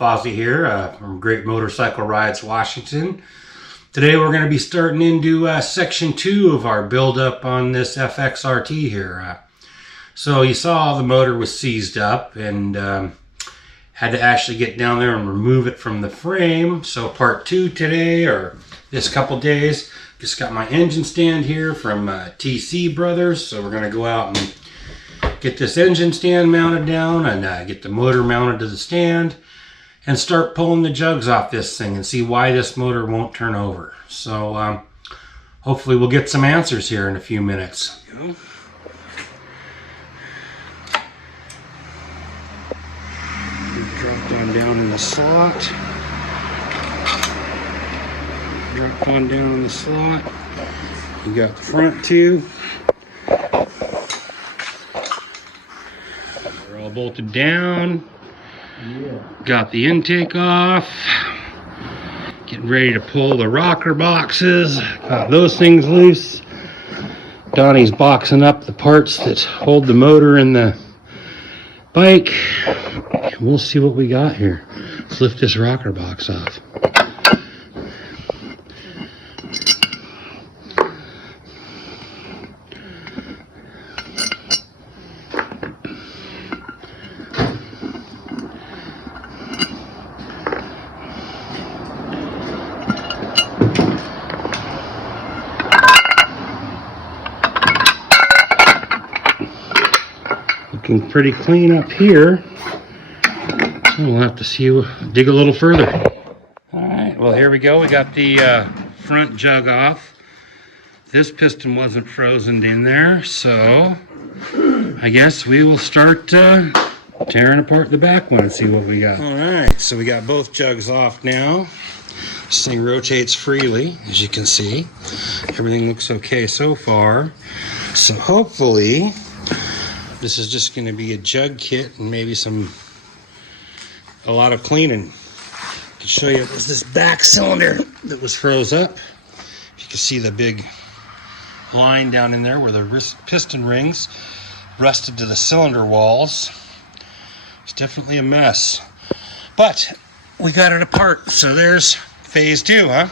Fozzie here from Great Motorcycle Rides, Washington. Today we're going to be starting into section 2 of our build-up on this FXRT here. So you saw the motor was seized up and had to actually get down there and remove it from the frame. So part 2 today, or this couple days. Just got my engine stand here from TC Brothers. So we're going to go out and get this engine stand mounted down and get the motor mounted to the stand and start pulling the jugs off this thing and see why this motor won't turn over. So hopefully we'll get some answers here in a few minutes. Dropped on down in the slot. Dropped on down in the slot. You got the front two. They're all bolted down. Got the intake off. Getting ready to pull the rocker boxes. Got those things loose. Donnie's boxing up the parts that hold the motor and the bike. We'll see what we got here. Let's lift this rocker box off. Looking pretty clean up here. So we'll have to see, dig a little further. All right, well here we go. We got the front jug off. This piston wasn't frozen in there, so I guess we will start tearing apart the back one and see what we got. All right, so we got both jugs off now. This thing rotates freely, as you can see. Everything looks okay so far. So hopefully this is just going to be a jug kit and maybe a lot of cleaning. I can show you, there's this back cylinder that was froze up. You can see the big line down in there where the piston rings rusted to the cylinder walls. It's definitely a mess. But we got it apart, so there's phase 2, huh?